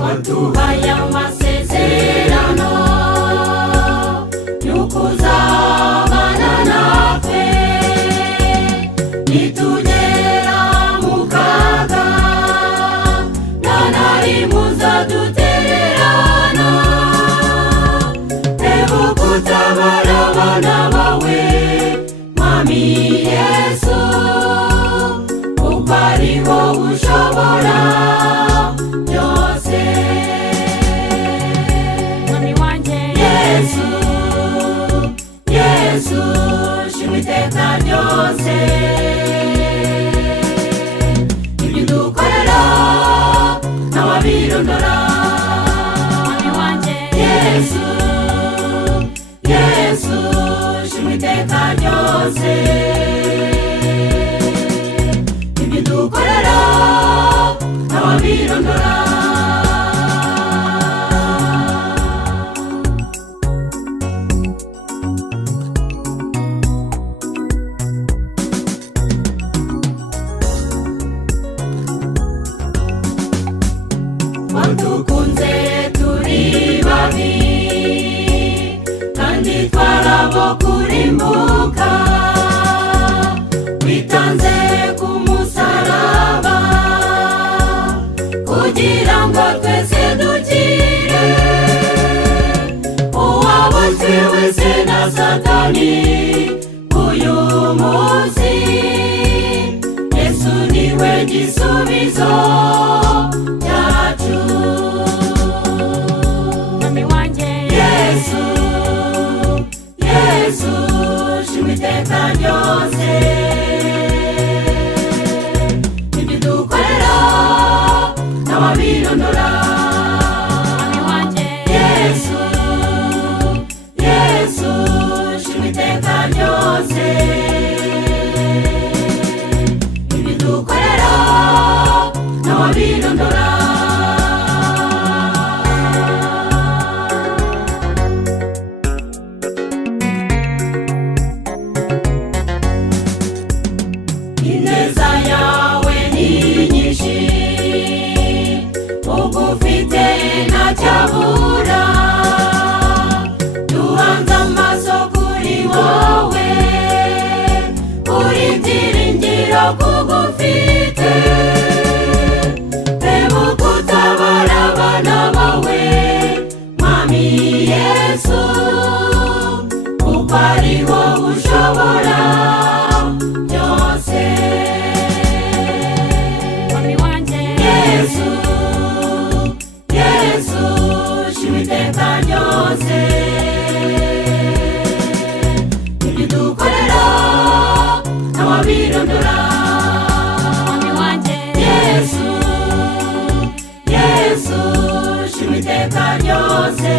waduhaye amasezerano y'ukuzabana natwe nitugera mu kaga nta na rimwe uzadutererana. Tebuka utabara abana bawe Mwami Yesu, kuko ari wowe ushobora byose. Mwami wanjye Yesu, Yesu shimwa iteka ryose. Ibyo udukorera ntawabirondora. Mwami wanjye Yesu, Yesu shimwa iteka ryose. Ibyo udukorera ntawabirondora. wadukunze turi babi kandi twarabo kurimbuka, witanze ku musaraba kugira ngo twese dukire. Uwaboshye wese na Satani uyu munsi, Yesu niwe gisubizo cyacu. Mwami wanjye Yesu, Yesu shimwa iteka ryose. Ibyo udukorera ntawabirondora. Mwami wanjye Yesu, Yesu shimwa iteka ryose. Ibyo udukorera ntawabirondora. Ineza yawe ni nyinshi, ugufite ntacyabura. Duhanze amaso kuri wowe, uri byiringiro kugufite. Tebuka utabara abana bawe Mwami Yesu, kuko ari wowe ushobora byose. Mwami wanjye Yesu, Yesu shimwa iteka ryose. Ibyo udukorera ntawabirondora. Mwami wanjye Yesu, Yesu shimwa iteka ryose.